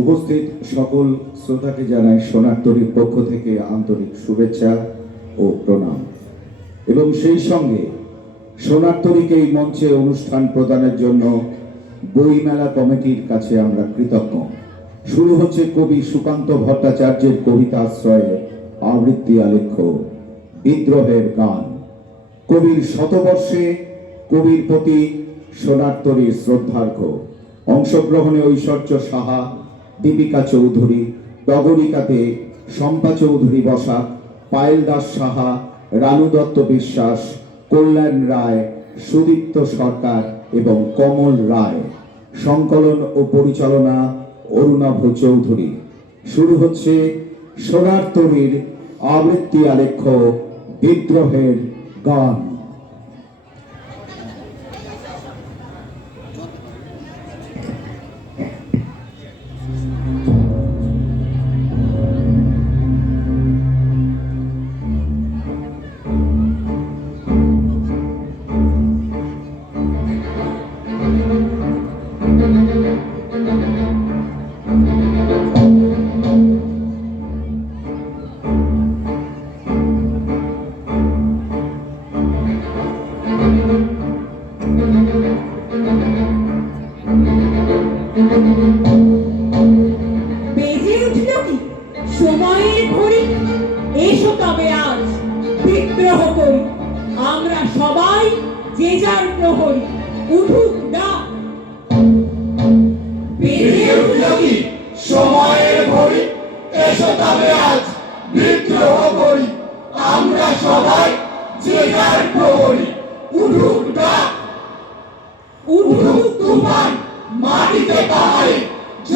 উপস্থিত সকল শ্রোতাকে জানাই সোনারতরীর পক্ষ থেকে আন্তরিক শুভেচ্ছা ও প্রণাম। এবং সেই সঙ্গে সোনারতরীকে এই মঞ্চে অনুষ্ঠান প্রদানের জন্য বইমেলা কমিটির কাছে আমরা কৃতজ্ঞ। শুরু হচ্ছে কবি সুকান্ত ভট্টাচার্যের কবিতা আশ্রয়ে আবৃত্তি আলেখ্য বিদ্রোহের গান। কবির শতবর্ষে কবির প্রতি সোনারতরীর শ্রদ্ধার্ঘ অংশগ্রহণে ঐশ্বর্য সাহা দীপিকা চৌধুরী, ডগরিকাতে শম্পা চৌধুরী বসাক পায়েল দাস সাহা, রানু দত্ত বিশ্বাস, কল্যাণ রায়, সুদীপ্ত সরকার এবং কমল রায়। সংকলন ও পরিচালনা অরুণাভ চৌধুরী। শুরু হচ্ছে সোনার তরীর, আবৃত্তি আলেখ্য বিদ্রোহের গান।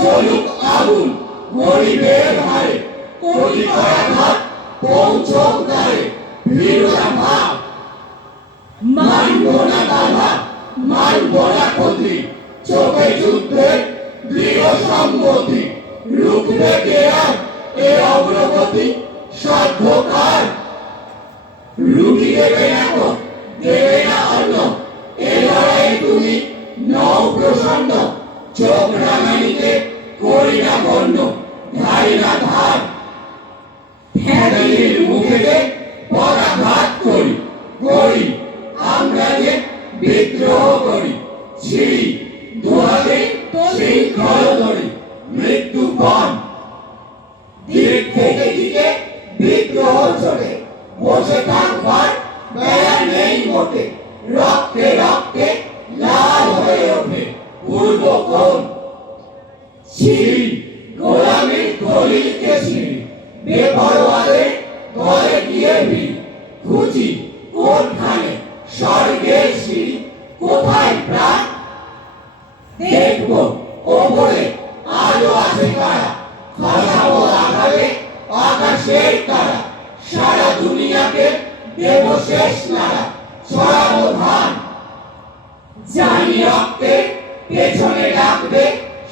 জ্বলুক আগুন, গরিবের হারে কোটি করাঘাত পৌঁছক দ্বারে ভিড়রা ভাব। মানব না বাধা, মানব না ক্ষতি। চোখে যুদ্ধের দৃঢ় সম্মতি। রুখবে কে আর এ অগ্রগতি? সাধ্যকার। রুটি দেবে না তো, দেবে না অন্য এ লড়াই তুমি নও প্রসন্ন চোখ রাঙানিতে করি না গণ্য ধারি ধার ছিড়ি গোলামীর দলিলকে ছিড়ি বেপরোয়াদের গলে গিয়ে ভিড় খুঁজি কোনখানে স্বর্গের সিঁড়ি কোথায় প্রাণ? দেখব ওপরে আলো আছে কারা? খসাবো আঘাতে আকাশের তারা। সারা দুনিয়াকে দেব শেষ নারা। ছড়াবো ধান। জানি রক্তে পেছনে ডাকবে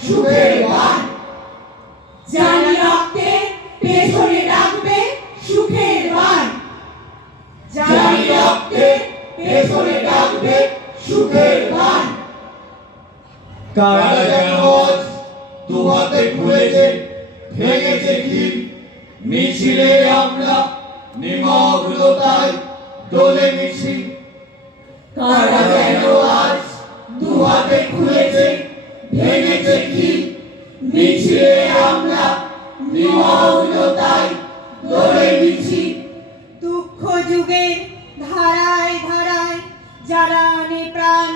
সুখের কারা? যেন আজ দুহাতে খুলেছে ভেঙেছে খিল মিছিলে আমরা নিমগ্নতায় দোলে মিছিল কারা যেন আজ দুহাতে খুলেছে ভেঙেছে খিল মিছিলে আমরা নিমগ্নতায় দোলে মিছিল দুঃখ যুগে ধারায় ধারায় যারা আনে প্রাণ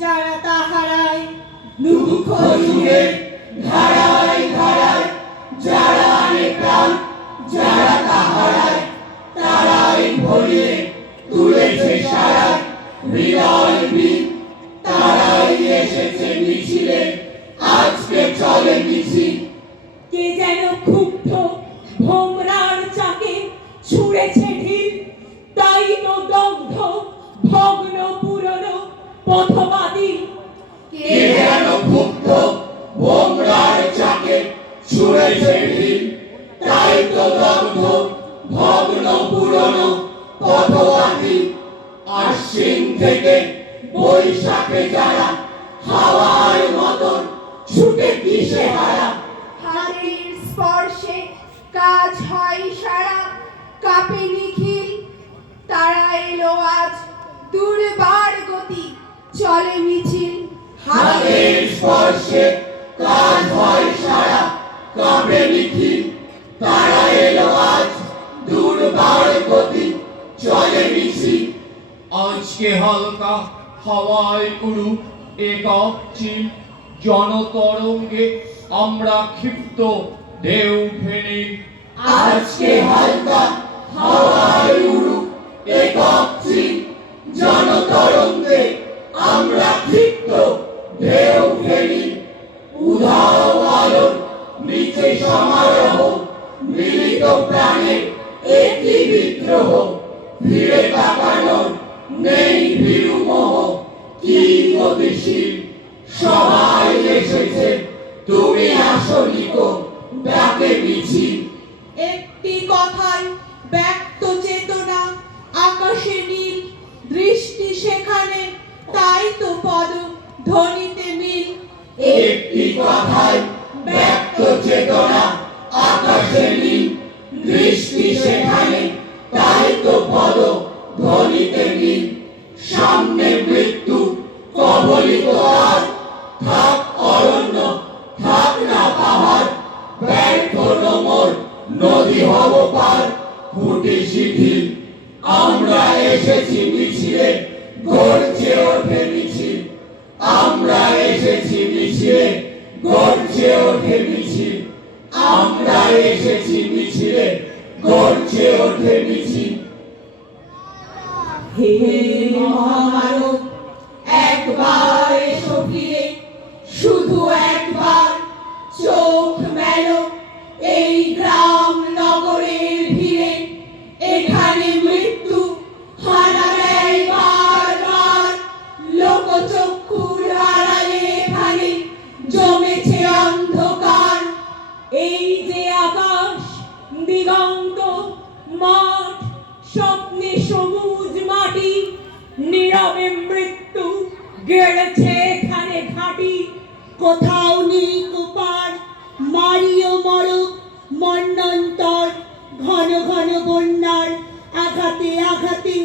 যারা দুঃখ ধারায় ধারায়, যারা আনে যারা তাহারায়, তারাই ভরিয়ে তুলেছে সারায়। হৃদয় তারাই এসেছে মিছিলে। আজকে চলে বৈশাখে যারা হাওয়ার মতন ছুটে দিশে হারা? হয় সারা কাপে নিখিল। তারা এলো আজ দুর্বার গতি চলে মিছিল। হাতের স্পর্শে কাজ হয় সারা কাঁপে নিখিল। তারা এলো আজ দুর্বার গতি চলে মিছিল। আজকে হালকা হাওয়ায় উড়ুক একক চিল জনতরঙ্গে। আমরা ক্ষিপ্ত, ঢেউ ফেনি আজকে হালকা হাওয়ায় উড়ুক একক চিন জনতরঙ্গে। আমরা ক্ষিপ্ত, ঢেউ ফেরি উধাও আলোর নিচে সমারোহ। মিলিত প্রাণে একই বিদ্রোহ। ফিরে তাকানোর নেই ভীরু মোহ এসেছে। তুমি আসনি তো ডাকে মিছিল একটি কথায় ব্যক্ত চেতনা আকাশে নীল দৃষ্টি সেখানে তাই তো পদ ধ্বনিতে মিল। একটি কথায় ব্যক্ত চেতনা আকাশে নীল দৃষ্টি সেখানে তাই তো পদ ধ্বনিতে নীল সামনে মৃত্যু কবলিত আর নদী হব পার নীরবে মৃত্যু গেড়েছে এখানে ঘাটি। কোথাও নেই কোপার, মারিও মরক, মন্নন্তর, ঘন ঘন বন্যার আঘাতে আঘাতে,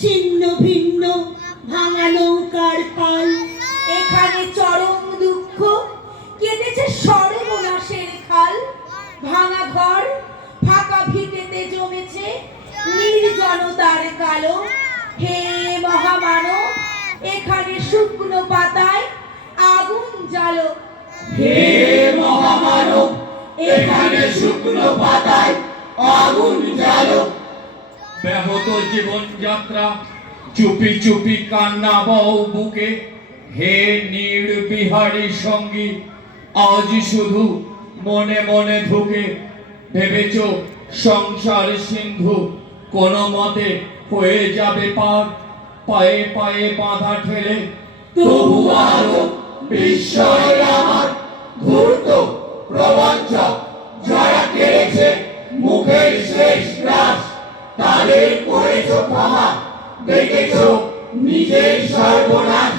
ছিন্ন ভিন্ন ভাঙা নৌকার পাল। এখানে চরম দুঃখ, কেটেছে সর্বনাশের খাল। ভাঙা ঘর, ফাঁকা ভিটেতে জমেছে নির্জনতার কালো। হে এখানে শুকনো পাতায় আগুন জ্বালো। হে মহামানব, এখানে শুকনো পাতায় আগুন জ্বালো। ব্যাহত জীবনযাত্রা, চুপি চুপি কান্না বও বুকে। হে নীড় বিহারী সঙ্গী, আজ শুধু মনে মনে ঢুকে ভেবেছ সংসার সিন্ধু কোনো মতে হয়ে যাবে পার। পায়ে পায়ে বাঁধা ঠেলে, তবু আরও বিস্ময়ে আমার ধূর্ত প্রবঞ্চক যারা কেড়েছে মুখের শেষ গ্রাস, তাদের করেছ ক্ষমা দেখেছ নিজের সর্বনাশ।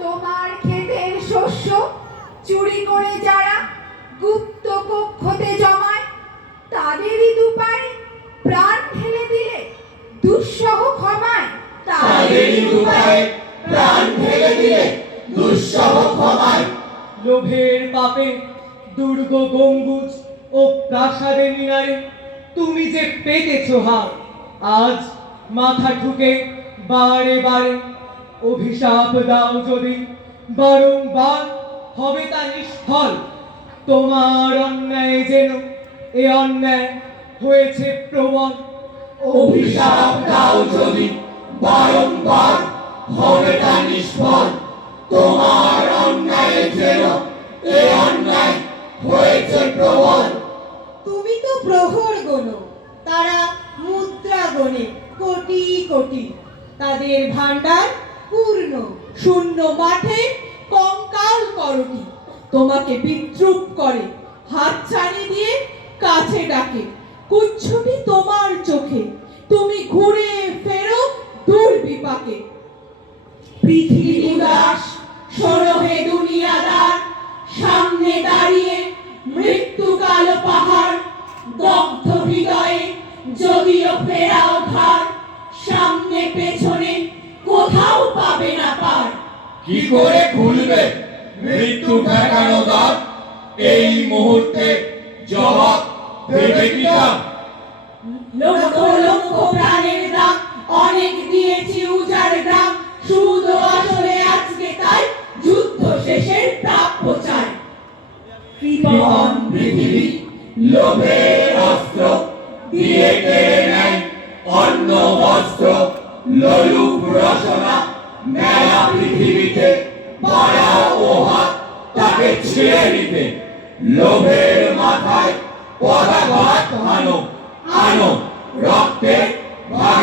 তোমার ক্ষেতের শস্য চুরি করে যারা গুপ্ত কক্ষতে জমায়, তাদেরই দুপায়ে প্রাণ ঢেলে দিলে দুঃসহ ক্ষমায়। তাদেরই উপায়ে প্রাণ ঢেলে দিলে দুঃসহ ক্ষমায়। লোভের পাপে দুর্গ গম্বুজ ও প্রাসাদের মিনারে তুমি যে পেতেছ হাত আজ মাথা ঠুকে বারে বারে অভিশাপ দাও যদি বারংবার হবে তা নিষ্ফল। তোমার অন্যায় যেন এ অন্যায় হয়েছে প্রবল। অভিশাপ দাও যদি বারংবার হবে নিষ্ফল। তোমার অন্যায় যেন এ অন্যায় হয়েছে প্রবল। তুমি তো প্রহর গোনো তারা মুদ্রা গণে, কোটি কোটি। তাদের ভান্ডার পূর্ণ, শূন্য মাঠে কঙ্কাল করটি। তোমাকে বিদ্রুপ করে হাত ছানি দিয়ে কাছে ডাকে। কুচ্ছটি তোমার চোখে, তুমি ঘুরে বিপাকে পৃথিবী উদাস শোনো হে দুনিয়াদার সামনে দাঁড়িয়ে মৃত্যু কালো পাহাড় দগ্ধ হৃদয় ফেরাও ধার সামনে পেছনে কোথাও পাবে না পার। কি করে খুলবে মৃত্যু ঠেকানো দ্বার? এই মুহূর্তে জবাব দেবে? লক্ষ লক্ষ প্রাণের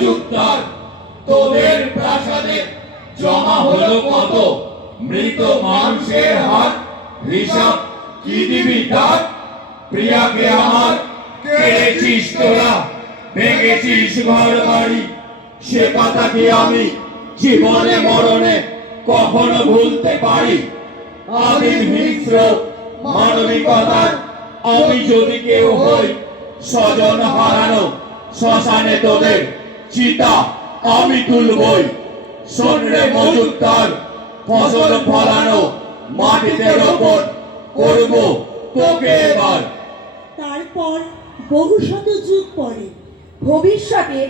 রে মজুদার তোদের প্রাসাদে জমা হলো কত? মৃত মানুষের হাত। হিসাব কি দিবি তার? প্রিয়াকে আমার, কেড়েছিস তোরা? ভেঙেছিস ঘর বাড়ি। সে কথা কি আমি জীবনে, মরণে কখনো ভুলতে পারি। আদিম হিংস্র মানবিকতার। আমি যদি কেউ হই স্বজন হারানো। শ্মশানে তোদের চিতা আমি তুলবই। শোনরে মজুদার ফসল ফলানো মাটিতে রোপণ করব তোকে এবার। তারপর বহু শত যুগ পরে ভবিষ্যতে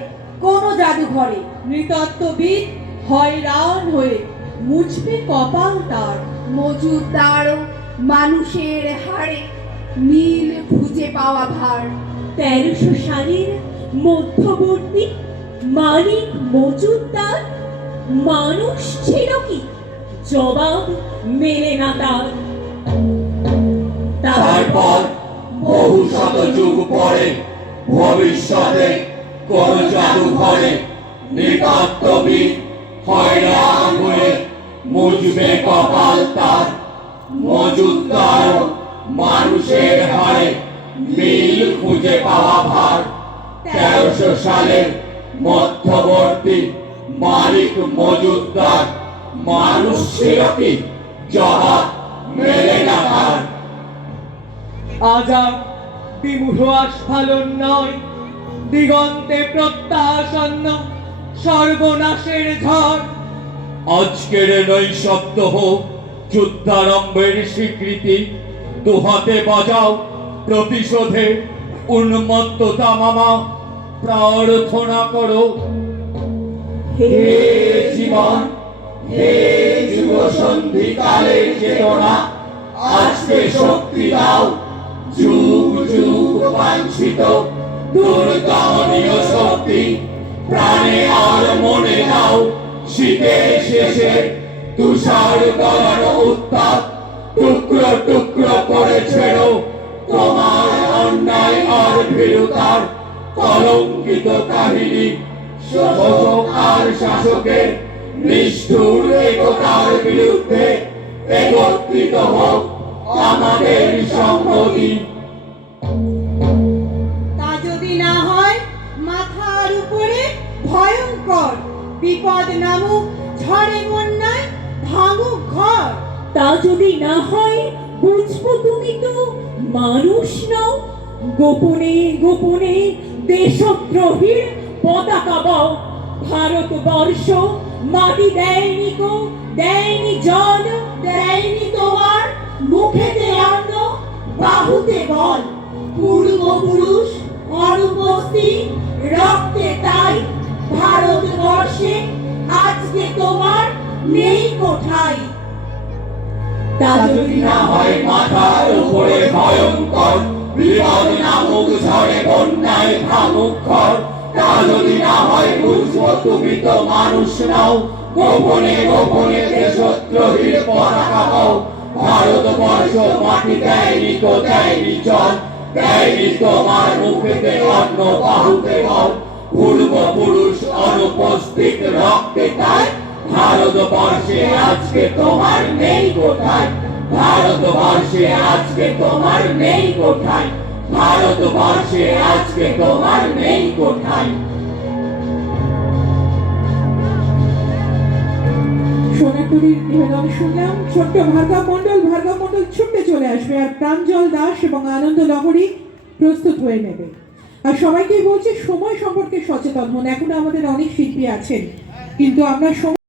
কোনো জাদুঘরে নৃতত্ত্ববিদ হয়রান হয়ে মুছবে কপাল তার মজুদারও মানুষের হাড়ে মিল খুঁজে পাওয়া ভার। তেরোশো সালের মধ্যবর্তী মানিক মজুমদার? মানুষ ছিল কি? জবাব মেলে না তার। তারপর বহু শত যুগ পরে ভবিষ্যতে কোন জাদুঘরে নৃতত্ত্ববিদ হয়রান হয়ে মুজবে কপাল তার। মজুদার মানুষের হারে মিল খুঁজে পাওয়া ভার। তেরোশো সালের মধ্যবর্তী মালিক মজুদার মানুষ ছিল কি জবাব মেলে না তার আজাব বিমূঢ় আস্ফালন নয়, দিগন্তে প্রত্যাসন্ন সর্বনাশের ঝড়। আজকের নৈশব্দ হোক যুদ্ধারম্ভের স্বীকৃতি, দুহাতে বাজাও প্রতিশোধে উন্মত্ততা মামা প্রার্থনা করো। হে জীবন হে যুব সন্ধিকালের চেতনা আজকে শক্তি দাও। যুগ যুগ বাঞ্ছিত। দুর্দমনীয় শক্তি প্রাণে আর মনে দাও শীতের শেষে তুষার গলার উত্তাপ টুকরো টুকরো করে ছেড়ো। তোমার অন্যায় আর ভীরুতার কলঙ্কিত কাহিনী। শাসক আর শাসকের নিষ্ঠুর একতার বিরুদ্ধে একত্রিত হোক আমাদের সম্মতি। তা যদি না হয় মাথার উপরে ভয়ঙ্কর বিপদ নামুক ঝড়ে বন্যায় ভাঙুক ঘর। তা যদি না হয় বুঝব তুমি তো মানুষ নও। গোপনে গোপনে দেশদ্রোহীর পতাকা বাও ভারতবর্ষ মাটি দেয়নি গো, দেয়নি জল, দেয়নি তোমার মুখেতে অন্ন, বাহুতে বল। পূর্বপুরুষ অনুপস্থিত রক্তে তাই ভারতবর্ষে আজকে তোমার নেই কোঠায়। তা যদি না হয় মাথার উপরে ভয়ঙ্কর বিপদ নামুক ঝড়ে বন্যায় ভাঙুক ঘর তা যদি না হয় বুঝব তুমি তো মানুষ নাও গোপনে গোপনে দেশদ্রোহীর পতাকা হও ভারতবর্ষ মাটি দেয়নি তো দেয়নি জল দেয়নি তোমার মুখেতে অন্ন বাহুতে বল পূর্বপুরুষ অনুপস্থিত রক্তে তাই ভারতবর্ষে আজকে তোমার নেই কোথায়? ভারতবর্ষে আজকে তোমার নেই কোথায় ভারতবর্ষে আজকে তোমার নেই কোথায় ছোট্ট চলে আসবে আর দাস এবং প্রস্তুত হয়ে নেবে। আর সবাইকেই বলছি, সময় সম্পর্কে সচেতন হন। এখন আমাদের অনেক শিল্পী আছেন, কিন্তু আমরা